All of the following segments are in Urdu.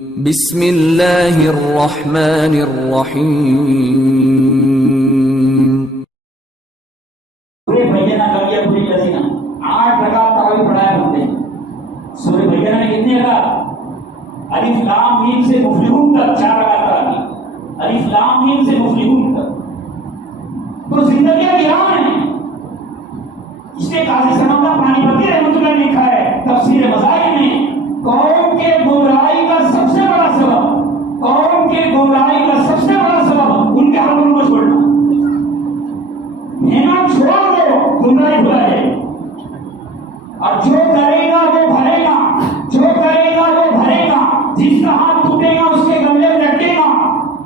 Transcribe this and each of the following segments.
بسم اللہ الرحمن الرحیم. سورہ بینہ کا یہ پوری لذینہ 8 رکعت تراویح پڑھایا بنتے ہیں. سورہ بینہ میں کتنے رکعت؟ الف لام میم سے مفلحون تک 4 رکعت تراویح. الف لام میم سے مفلحون تک تو زندگی گرام ہے. اس نے قاضی سمندہ پانی پتی رحمۃ اللہ نے لکھا ہے تفسیر مظاہر میں، قوم کے گمراہی کا سب سے بڑا سبب، قوم کے گمراہی کا سب سے بڑا سبب ان کے حکم کو چھوڑنا. محنت چھوڑ دو، گمراہی بھلائے، اور جو کرے گا وہ بھرے گا، جو کرے گا وہ بھرے گا، جس کا ہاتھ ٹوٹے گا اس کے گلے میں لٹے گا.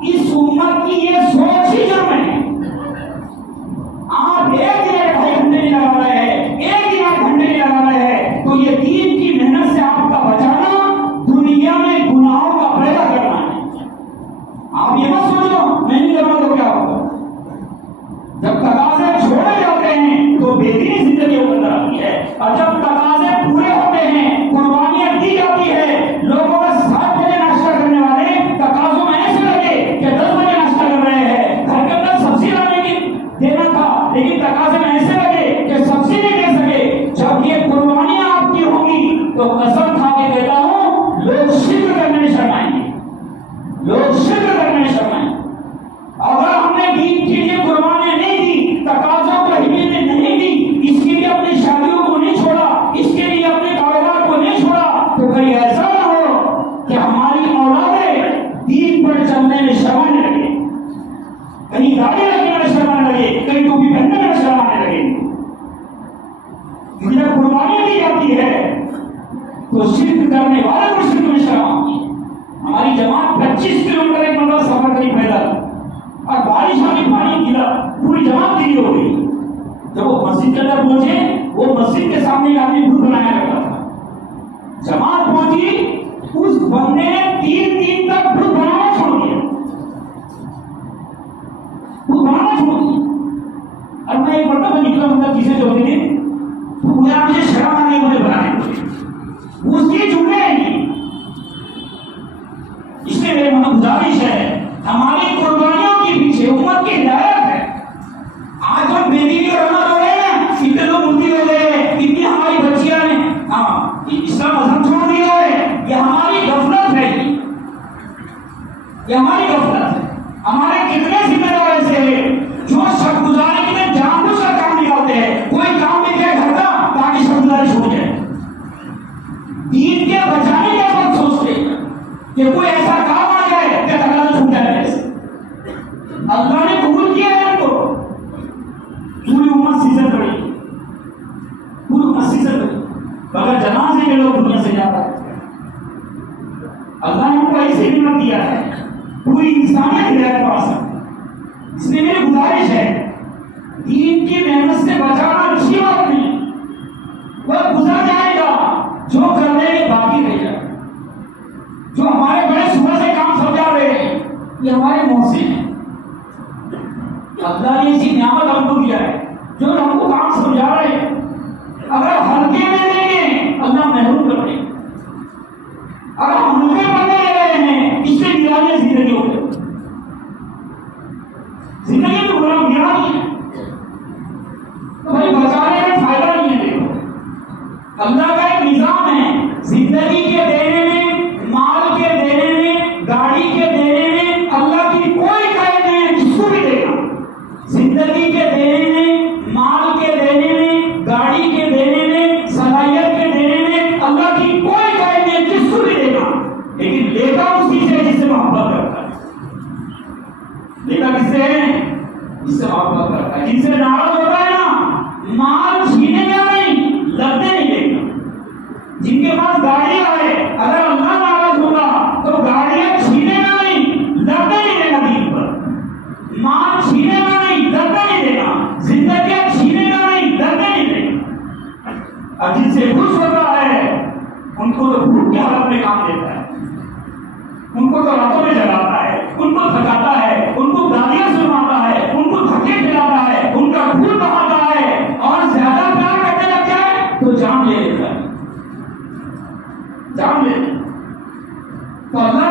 اس امت کی یہ سوچ ہی جرم ہے. آپ ایک دن 2.5 گھنٹے نہیں لگا رہے ہیں، ایک دن 8 گھنٹے نہیں لگا رہے ہیں، تو یہ دین کی محنت سے آپ کا بچانا دنیا میں گناہوں کا پیدا کرنا ہے. آپ یہ مت سوچو میں نہیں کروں تو کیا ہوگا. جب تقاضے چھوڑے جاتے ہیں تو بہترین زندگی اندر آتی ہے، اور جب تقاضے پورے ہوتے ہیں، قربانیاں دی جاتی ہے. لوگوں کا 7 بجے ناشتہ کرنے والے تقاضوں میں ایسے لگے کہ 10 بجے ناشتہ کر رہے ہیں. گھر کے اندر سبزی لانے کی دینا تھا، لیکن تقاضے میں ایسے لگے کہ سبزی نہیں دے سکے. جب یہ قربانیاں آپ کی ہوں گی تو قسم کھا کے کہتا ہوں لوگ شکر کرنے میں شرمائیں گے، لوگ شکر کرنے میں شرمائیں گے. اگر ہم نے دین کے لیے قربانیاں نہیں دی، تقاضوں کو اہمیت نہیں دی، اس کے لیے اپنی شادیوں کو نہیں چھوڑا، اس کے لیے اپنے کاروبار کو نہیں چھوڑا، تو کہیں ایسا نہ ہو کہ ہماری اولادیں دین پر چلنے میں شرمانے لگے، کہیں داڑھی رکھنے میں شرمانے لگے، کہیں ٹوپی پہننے میں شرمانے لگے. جب قربانیاں دی جاتی ہے تو شرک کرنے والے کو شرک میں شرم آتی ہے. ہماری جماعت 25 کلومیٹر ایک مرتبہ سفر کری پیدل، اور بارش آنے پانی گرا، پوری جماعت گیلی ہو گئی. جب وہ مسجد کے اندر پہنچے، وہ مسجد کے سامنے ایک آدمی بھوت بنایا رکھا تھا. جماعت پہنچی، اس بندے نے 3 دن تک بھوت بنانا چھوڑ دیا، بھوت بنانا چھوڑ دیا. اور میں ایک مرتبہ نکلا مطلب کسی جو تھے تو مجھے شرم آ گئی مجھے بنانے کو، اس کی جملے نہیں. اس میں میرے من گزارش ہے، ہماری قربانیوں کے پیچھے امت کی ہدایت ہے. آج ہم بیٹی کی رحمت ہو رہے ہیں، اتنے لوگ ملتی ہو گئے ہیں، اتنی ہماری بچیاں نے اسلام مذہب چھوڑ دیا ہے. یہ ہماری غفلت ہے، یہ ہماری غفلت ہے. ہمارے کتنے ذمہ دار ایسے ہیں جو شب گزارے کے لیے جان بوجھ کر کام نکالتے ہیں. کوئی کام نہیں کیا گھر کا تاکہ شب گزاری چھوڑ جائے. دین کے بچانے کے بعد سوچتے ہیں کہ کوئی ایسا کام آ جائے کہ تقاضا چھوٹ جائے. ایسے اللہ نے قبول کیا ہے ان کو. پوری امت سیزن پڑی، پوری امت سیزن پڑی، بغیر جنازے کے لوگ دنیا سے جاتا ہے. اللہ نے ان کو ایسے نعمت دیا ہے، پوری انسانیت ہدایت پا سکتی. اس لیے میری گزارش ہے، دین کی محنت سے بچانا اچھی بات نہیں. وہ گزر جائے گا، جو کرنے کے باقی رہ جائے. جو ہمارے بڑے صبح سے کام سمجھا رہے ہیں یہ ہمارے محسن ہیں. اللہ نے اسی نعمت ہم کو دیا ہے جو ہم کو کام سمجھا رہے ہیں. اگر ہلکے میں دیں گے اللہ محروم کر دیں گے. اگر ہم ہلکے بننے لے رہے ہیں اس سے گرانی زندگی ہو گئی. زندگی تو غلام گرانی ہے تو بھائی بچانے میں فائدہ نہیں ہے. دیکھو اللہ کا ایک نظام ہے، زندگی کے دینے میں، مال کے دینے میں، گاڑی کے دینے میں اللہ کی کوئی قید نہیں ہے جس کو بھی دینا. زندگی کے دینے میں، مال کے دینے میں، گاڑی کے دینے میں، صلاحیت کے دینے میں اللہ کی کوئی قید نہیں ہے جس کو بھی دینا. لیکن لیتا اسی سے جس سے محبت کرتا ہے. لیتا کس سے ہے؟ جس سے محبت کرتا ہے. جن سے ناراض ہوتا ہے نا، مال چھینے کا نہیں، لگنے نہیں دے گا. جن کے پاس گاڑی آئے اگر اللہ ناراض ہوگا تو گاڑیاں چھینے کا نہیں، لگنے نہیں دے گا. دین پر مال چھینے کا نہیں، لگنے نہیں دے گا. زندگیاں چھینے کا نہیں، لگنے نہیں دے گا. اور جن سے خوش ہوتا ہے ان کو تو بھوک کی حالت میں کام دیتا ہے، ان کو تو راتوں میں جگاتا ہے، ان کو تھکاتا ہے، ان کو گالیاں سنواتا ہے، ان کو دھکے کھلاتا ہے، ان کا خون بہاتا ہے، اور زیادہ پیار کرنے لگ جائے تو جان لے لیتا ہے، جان لے. تو اللہ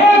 1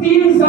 300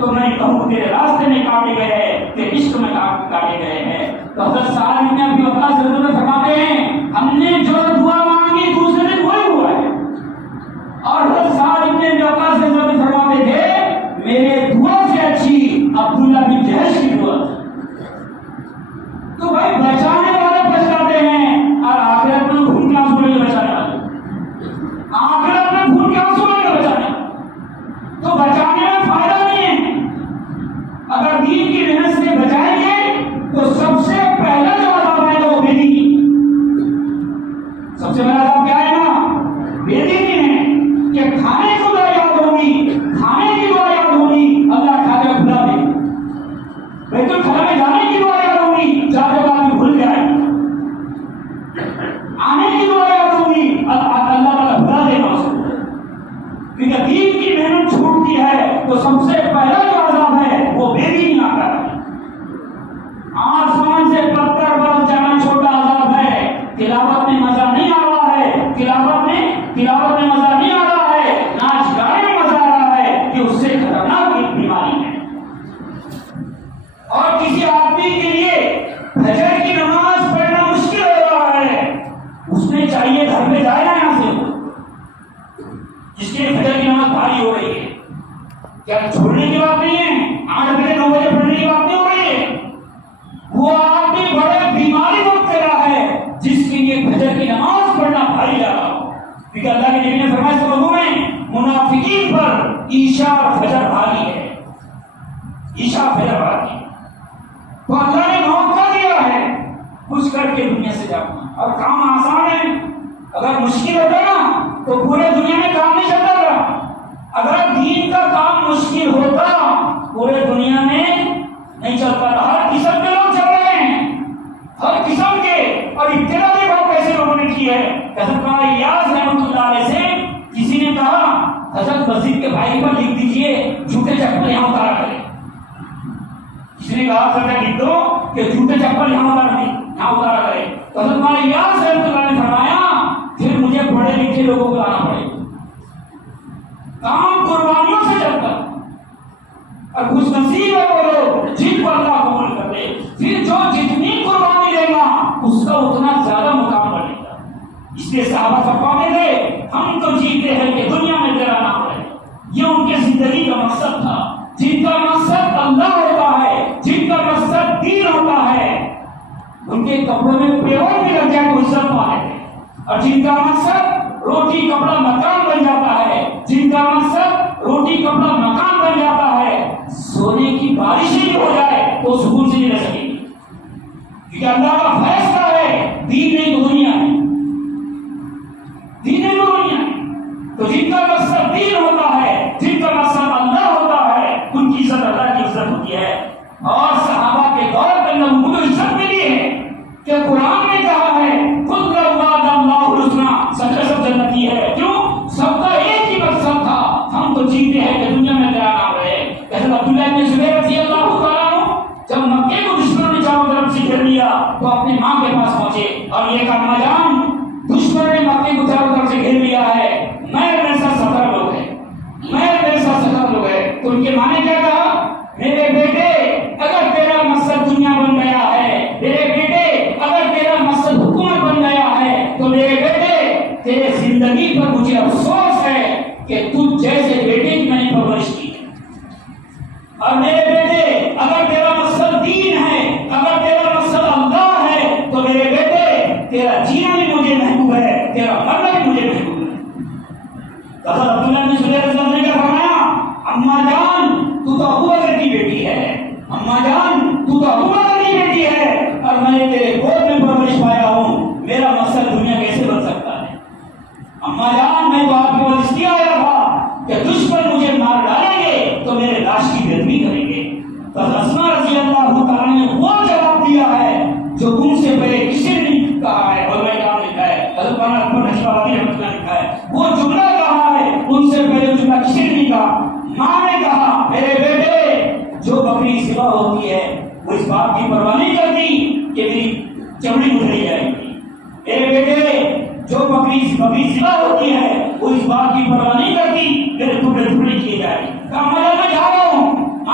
تو میں کہوں تیرے راستے میں کاٹے گئے ہیں، تیرے عشق میں کاٹے گئے ہیں۔ تو حضرت سعد بن ابی وقاص رضی اللہ عنہ فرماتے ہیں ہم نے جو دعا مانگی دوسرے دن وہی ہوا ہے۔ اور حضرت سعد بن ابی وقاص رضی اللہ عنہ فرماتے تھے میرے دعا سے اچھی عبداللہ بن جہش کی دعا۔ تو بھائی بچانے والے پچھتاتے ہیں اور آخرت میں خون کے آنسو لے کے بچانے والے، آخرت میں خون کے آنسو لے کے بچانے والے۔ تو بچانے میں فائدہ نہیں ہے۔ اگر دین کی محنت سے بچائیں گے تو سب سے پہلا جو عذاب آئے گا وہ بے دینی، سب سے پہلا عذاب کیا آئے گا؟ بے دینی ہے کہ کھانے کو دعا یاد ہوگی، کھانے کی دعا یاد ہوگی، اللہ کھا کے بھلا دے، بیت الخلا میں جانے کی دعا یاد ہوگی، جاتے بعد بھول جائے، آنے کی دعا یاد ہوگی، اللہ تعالیٰ بھلا دے گا اس کو۔ کیونکہ دین کی محنت چھوٹتی ہے تو سب سے پہلا جو عذاب ہے وہ بے دینی آتا ہے۔ آسمان سے پتھر برس جانا چھوٹا عذاب ہے، تلاوت میں مزہ نہیں آ رہا ہے، تلاوت میں مزہ نہیں آ رہا ہے، ناچ گانے میں مزہ آ رہا ہے، کہ اس سے خطرناک ایک بیماری ہے۔ اور کسی آدمی کے لیے فجر کی نماز پڑھنا مشکل ہو رہا ہے، اس میں چاہیے گھر میں جائے نا یہاں سے، جس کے لیے فجر کی نماز بھاری ہو رہی ہے، کیا چھوڑنے کی بات نہیں ہے، 8 بجے 9 بجے پڑھنے کی بات نہیں ہو رہی ہے۔ وہ آدمی بڑے بیماری مبتلا ہے جس کے لیے فجر کی نماز پڑھنا بھاری جا رہا ہو، کیونکہ اللہ کے نبی نے فرمایا اس لوگوں میں منافقین پر عشاء اور فجر بھاری ہے، عشاء فجر بھاری ہے۔ تو اللہ نے موقع دیا ہے کچھ کر کے دنیا سے جانا، اور کام آسان ہے۔ اگر مشکل ہوتا نا تو پورے دنیا میں کام نہیں چلتا تھا۔ اگر دین کا کام مشکل ہوتا پورے دنیا میں نہیں چلتا تھا۔ ہر قسم کے لوگ چل رہے ہیں، ہر قسم کے، اور ابتدا دیکھو کیسے لوگوں نے کی ہے۔ حضرت الیاس رحمۃ اللہ علیہ سے کسی نے کہا حضرت مسجد کے بھائی پر لکھ دیجئے جوتے چپل یہاں اتارا کرے۔ کسی نے کہا حضرت لکھ دو کہ جوتے چپل یہاں اتارا کرے۔ تو حضرت الیاس رحمۃ اللہ نے فرمایا پھر مجھے پڑھے لکھے لوگوں کو لانا پڑے گا، کام قربانیوں سے چلتا، اور خوش نصیب ہے وہ لوگ جن کو اللہ قبول کر لے، پھر جو جتنی قربانی دے گا اس کا اتنا زیادہ مقام بنے گا۔ اس لیے صحابہ فرماتے تھے ہم تو جیتے ہیں کہ دنیا میں تیرا نام رہے۔ یہ ان کے زندگی کا مقصد تھا۔ جن کا مقصد اللہ ہوتا ہے، جن کا مقصد دین ہوتا ہے، ان کے کپڑوں میں پیور بھی لگ جائے تو عزت پاتے تھے، اور جن کا مقصد روٹی کپڑا مکان بن جاتا ہے، جن کا مقصد روٹی کپڑا مکان بن جاتا ہے، سونے کی بارش ہی ہو جائے تو سکون سے نہیں رہ سکے گی، کیونکہ اللہ کا فیصلہ ہے دین نہیں تو دنیا ہے، دین نہیں تو دنیا ہے۔ تو جن کا مقصد دین ہوتا ہے، جن کا مقصد اللہ ہوتا ہے، ان کی عزت اللہ کی عزت ہوتی ہے۔ اور صحابہ کے دور کے اندر ان کو عزت ملی ہے کہ قرآن نے کہا ہے خود وعد اللہ الحسنی، سب جنتی ہے۔ کیوں؟ سب کا ایک ہی مقصد تھا، ہم تو جیتے ہیں کہ دنیا میں تیرا نام رہے۔ حضرت عبداللہ بن زبیر رضی اللہ تعالیٰ عنہ جب مکے کو دشمنوں نے چاروں طرف سے گھیر لیا تو اپنی ماں کے پاس پہنچے اور یہ کہا ماں جان دشمن نے مکے کو چاروں طرف سے گھیر لیا ہے، میں میرے ساتھ 17 لوگ ہیں، تو ان کے ماں نے کیا کہا میرے بیٹے اگر تیرا مقصد دنیا بن گیا ہے، میرے بیٹے اگر تیرا مقصد حکومت بن گیا ہے تو میرے بیٹے تیرے زندگی پر مجھے افسوس ہے کہ تجھ جیسے بیٹے کی میں نے پرورش کی ہے، اور میرے بیٹے اگر تیرا مقصد دین ہے، اگر تیرا مقصد اللہ ہے تو میرے بیٹے تیرا جینا بھی مجھے محبوب ہے، تیرا مرنا بھی مجھے محبوب ہے۔ حضرت عبداللہ بن زبیر رضی اللہ عنہ نے فرمایا اماں جان تو ابو بکر کی بیٹی ہے، اماں جان تو ابو بکر کی بیٹی ہے، اور میں تیرے گود میں پرورش پایا ہوں، میرا مقصد دنیا کیسے بن سکتا ہے؟ اماں جان میں تو آپ کے پاس اس لیے آیا تھا کہ دشمن مجھے مار ڈالیں گے تو میرے لاش کی بے ادبی کریں گے۔ تو اسماء رضی اللہ تعالیٰ نے وہ جواب دیا ہے جو ان سے پہلے کسی نے نہیں کہا ہے، اور میں کام لکھا ہے حضرت مولانا اکبر نشوابادی رحمۃ اللہ نے لکھا ہے، وہ جملہ کہا ہے ان سے پہلے جملہ کسی نے نہیں کہا۔ ماں نے کہا میرے بیٹے جو بکری ذبح ہوتی ہے وہ اس بات کی پرواہ نہیں کرتی کہ میری چمڑی اتری جائے گی، میرے بیٹے جو بکری ذبح ہوتی ہے وہ اس بات کی پرواہ نہیں کرتی میرے ٹکڑے ٹکڑے کیے جائے۔ کہا میں جا رہا ہوں،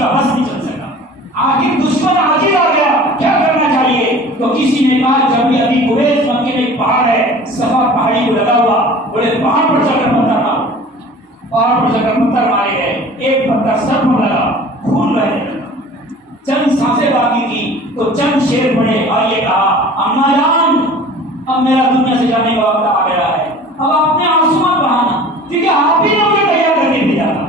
کا بس نہیں چل سکا. آخر دشمن حاضر آ گیا, کیا کرنا چاہیے؟ تو کسی نے کہا جب بھی ابھی قریش مکے میں ایک پہاڑ ہے, صفا پہاڑی کو لگا ہوا, بڑے پہاڑ پر چڑھ کر پتھر مارو. پہاڑ پر چڑھ کر پتھر مارے گئے, ایک پتھر سر پر لگا, خون بہنے لگا. چند سانسیں باقی تھی تو چند شیر پڑے اور یہ کہا اماں جان اب میرا دنیا سے جانے کا وقت آ گیا ہے, اب آپ نے آنسو مت بہانا کیونکہ آپ ہی نے مجھے تیار کر کے بھیجا تھا.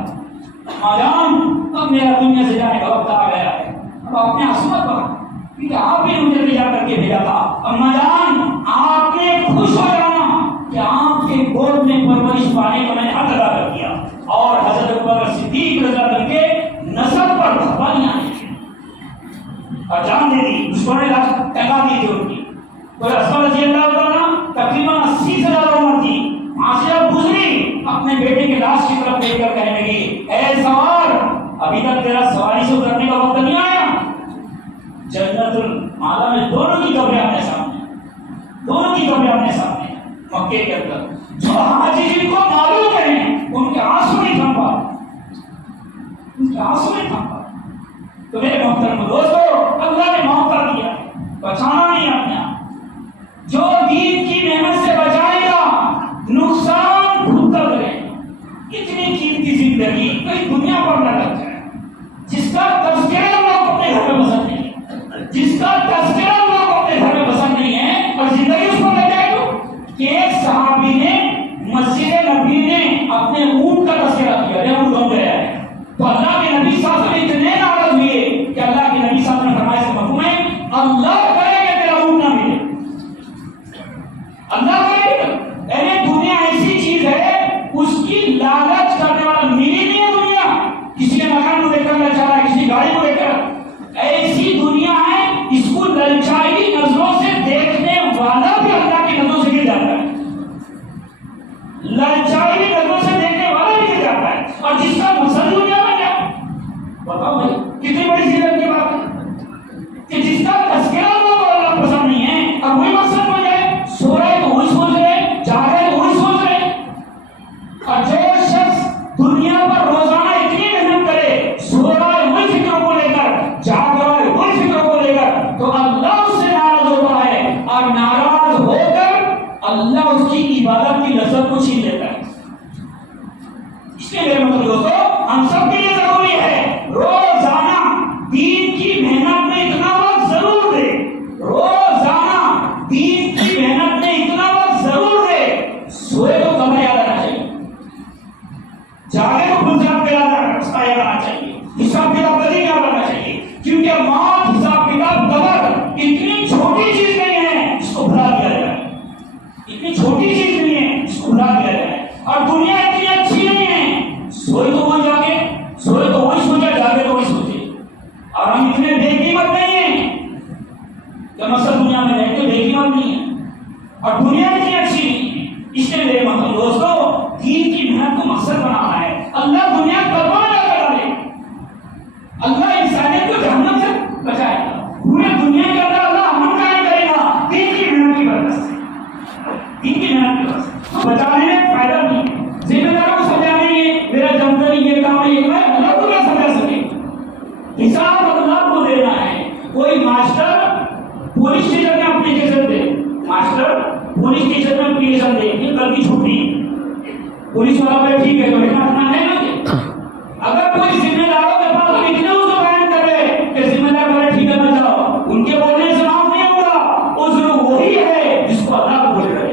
اماں جان اب میرا دنیا سے جانے کا وقت آ گیا ہے, اب آپ نے آنسو مت بہانا کیونکہ آپ ہی نے مجھے تیار کر کے بھیجا تھا. اماں جان آپ نے خوش ہو جانا کہ آپ کے گود میں پرورش پانے کا میں نے حق ادا کر دیا. اور حضرت ابوبکر صدیق رضی اللہ عنہ کے نسب پر دھبالیاں اور جان دے دی, دشمنوں نے ٹکا دی تھی ان کی. تو اسما رضی اللہ عنہ تقریباً 80 سال عمر تھی, وہاں سے جب گزری اپنے بیٹے کی لاش کی طرف دیکھ کر کہنے لگی اے سوار ابھی تک تیرا سواری سے اترنے کا وقت نہیں آیا. جنت المعلا میں دونوں کی قبریں آمنے سامنے, دونوں کی قبریں آمنے سامنے مکے کے اندر. جو حاجی جن کو معلوم ہے ان کے آنسو نہیں تھم پا, ان کے آنسو نہیں تھم پا. تو میرے محترم دوستو اللہ نے موقع دیا, بچانا نہیں اپنے آپ. جو دین کی محنت سے بچائے گا نقصان خود تک کرے. اتنی قیمتی زندگی کوئی دنیا پر نہ لگ جائے. جس کا تذکرہ لوگ اپنے گھر میں پسند نہیں ہے, جس کا تذکرہ لوگ اپنے گھر میں پسند نہیں ہے اور زندگی اس کو لگ جائے تو کہ ایک صحابی نے مسجد نبی نے اپنے اونٹ کا تذکرہ کیا, جب اونٹ بن گیا ہے تو اللہ کے نبی صلی اللہ علیہ وسلم اتنے ناراض ہوئے کہ اللہ کے نبی صلی اللہ علیہ وسلم نے فرمایا اس مفہوم ہے اللہ کرے کہ تیرا اونٹ نہ ملے, اللہ کرے. یعنی دنیا ایسی چیز ہے اس کی لالچ کرنے والا ملی نہیں ہے دنیا. کسی کے مکان کو دیکھ کر للچا رہا ہے, کسی گاڑی کو دیکھ کر, ایسی دنیا ہے اس کو للچائی نظروں سے دیکھنے والا بھی اللہ کی نظروں سے گر جاتا ہے. للچائی نظروں سے دیکھنے والا بھی گر جاتا ہے. اور جس کا مقصد دنیا میں کیا بتاؤ بھائی, کتنی بڑی زندگی کی بات ہے کہ جس کا تذکرہ لوگ اللہ پسند نہیں ہے اور وہی مقصد ہو جائے. سو رہے تو وہی سوچ رہے, جا رہے تو وہی سوچ رہے. اور جو شخص دنیا پر روزانہ اتنی محنت کرے, سو رہا ہے وہی فکروں کو لے کر, جاگ رہا ہے وہی فکروں کو لے کر, تو اللہ اس سے ناراض ہوتا ہے اور ناراض ہو کر اللہ اس کی عبادت کی لذت کو چھین لیتا ہے. اس لیے میرے مطلب دوستو ہم سب کے لیے ضروری ہے روزانہ دین کی محنت میں اتنا وقت ضرور دے, روزانہ دین کی محنت میں اتنا وقت ضرور دے. سوئے تو قبر یاد آنا چاہیے, جاگے تو حساب کتاب یاد آنا چاہیے, حساب کتاب کبھی یاد آنا چاہیے. کیونکہ موت حساب کتاب قبر اتنی چھوٹی چیز نہیں ہے جس کو بھلا دیا جائے, اتنی چھوٹی چیز نہیں ہے جس کو بھلا دیا جائے. اور دنیا اتنی اچھی نہیں ہے, سوئے تو وہی جاگے, سوئے تو وہی سوچے, جاگے تو وہی سوچے. اور ہم اتنے بے قیمت نہیں ہیں کہ مسئلہ دنیا میں رہتے بے قیمت نہیں ہے, اور دنیا اتنی اچھی نہیں ہے. اس لیے میرے مطلب دوستو دین کی محنت کو مقصد بنانا ہے. اللہ دنیا قدموں میں لا کر ڈالے, اللہ انسانیت کو جہنم سے بچائے گا. پورے دنیا کے اندر اللہ امن قائم کرے گا دین کی محنت کی برکت سے, دین کی محنت کی برکت سے. بچانے میں فائدہ نہیں ہے, ذمہ داروں کو سمجھانے یہ میرا جمتا نہیں, یہ کام ہے, یہ میں اللہ کو کیا سمجھا سکے. حساب اللہ کو دینا ہے. کوئی ماسٹر پولیس اسٹیشن میں اپلیکیشن دے, ماسٹر پولیس اسٹیشن میں اپلیکیشن دے کہ کل کی چھٹی, پولیس والا بھائی ٹھیک ہے تو اتنا ہے نا. اگر کوئی ذمہ داروں کے پاس ہم اتنے اس کو بیان کر رہے کہ ذمہ دار بھائی ٹھیک ہے نہ جاؤ, ان کے بولنے سے معاف نہیں ہوگا. عذر وہی ہے جس کو اللہ کو بول رہے.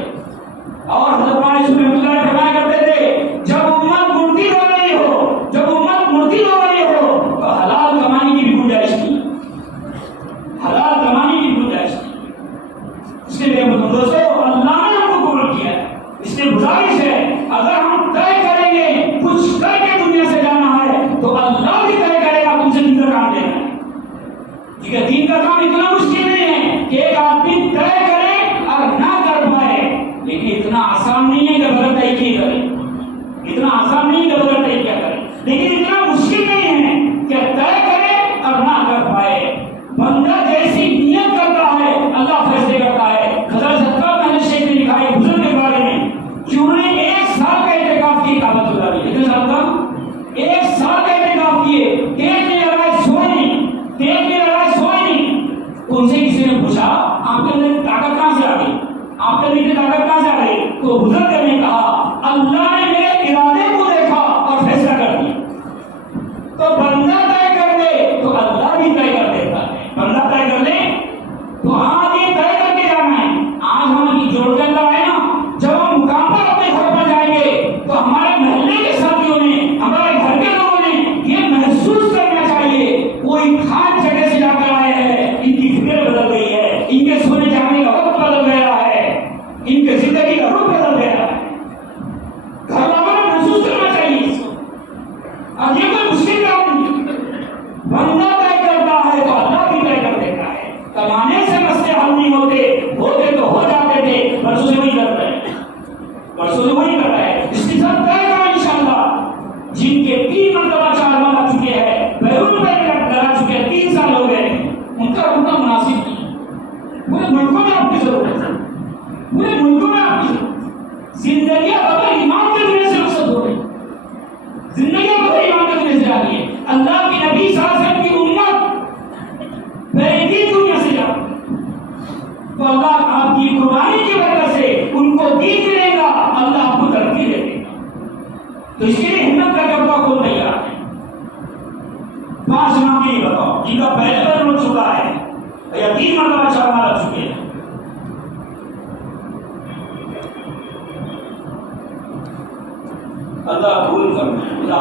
اور حضرت علی رسول اللہ فرمایا کرتے تھے جب امت مڑتی ہو رہی ہو, جب امت مڑتی ہو رہی ہو تو حلال کمانے کی بھی گنجائش نہیں, حلال کمانے کی گنجائش نہیں. اس لیے میرے دوستو اللہ نے ہم کو قبول کیا ہے. اس لیے گزارش ہے اگر ہم طے کریں گے کچھ کر کے دنیا سے جانا ہے تو اللہ بھی طے کرے گا تم سے دین کا کام لینا ہے. کیونکہ دین کا کام اتنا مشکل نہیں ہے کہ ایک آدمی طے کرے اور نہ کر پائے, لیکن اتنا آسان نہیں ہے کہ غلط طریقے کرے, اتنا آسان نہیں ہے کہ غلط طریقہ کرے, لیکن اتنا مشکل نہیں ہے کہ طے کرے اور نہ کر پائے. بندہ جیسی نیت کرتا ہے اللہ فیصلے کرتا ہے. حضرت صدقہ میں نے شیخ نے لکھا ہے بزرگ کے بارے میں, کیوں نے 1 سال کا اعتکاف کی کعبۃ اللہ میں, کتنے سال کا, 1 سال کا اعتکاف کیے, ایک نے لگائے اللہ نے میرے ارادے کو دیکھا اور فیصلہ کر دیا. تو بندہ طے کر لے تو اللہ بھی طے کر دیتا ہے. بندہ طے کر لے تو آج یہ طے کر کے جانا ہے. آج ہم جوڑ کر لگائے نا, جب ہم مقام پر اپنے گھر پر جائیں گے تو ہمارے محلے کے ساتھیوں نے, ہمارے گھر کے لوگوں نے یہ محسوس کرنا چاہیے کوئی خاص جگہ سے جا کر آئے ہیں, ان کی فکر بدل گئی ہے, ان کے سونے جانے کا وقت بدل گیا ہے, ان کی زندگی کا رخ بدل گیا ہے. گھر والوں نے محسوس کرنا چاہیے اس کو. اب یہ کوئی مشکل کام نہیں, بندہ طے کرتا ہے تو اللہ بھی طے کر دیتا ہے. کمانے سے مسئلے حل نہیں ہوتے تو ہو جاتے تھے. برسوں سے وہی کر رہے ہیں, برسوں سے وہی کر رہا ہے. اس کے ساتھ طے کرا انشاءاللہ. جن کے 3 مرتبہ 4 بار آ چکے ہیں, بیرون پہ لگا چکے ہیں, 3 سال ہو گئے, ان کا رکنا مناسب نہیں. پورے ملکوں میں آپ کی ضرورت ہے, پورے ملکوں میں آپ کی ضرورت ہے. زندگیاں بغیر ایمان کے دنیا سے رخصت ہو رہی, زندگیاں بغیر ایمان کے دنیا سے جا رہی ہے. اللہ کے نبی صلی اللہ علیہ وسلم کی امت بیٹی دنیا سے جا رہی ہے. تو اللہ آپ کی قربانی کی وجہ سے ان کو دین ملے گا, اللہ آپ کو ترقی دے دے گا. تو اس کے لیے ہمت کا ڈبہ کھول تیار ہے. 5 نام کے لیے بتاؤ جن کا پہلے بار ہو چکا ہے یا 3 مرتبہ 4 بار آ چکے ہیں. اللہ قبول فرمائے. اللہ